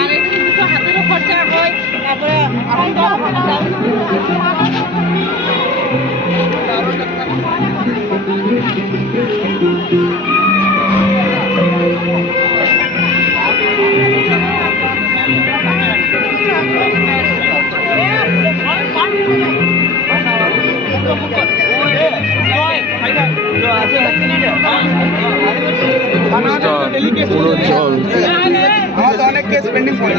আর একটু হাতেরও খরচা হয় তারপরে পুরো জল আমার তো অনেক কেস পেন্ডিং পড়ে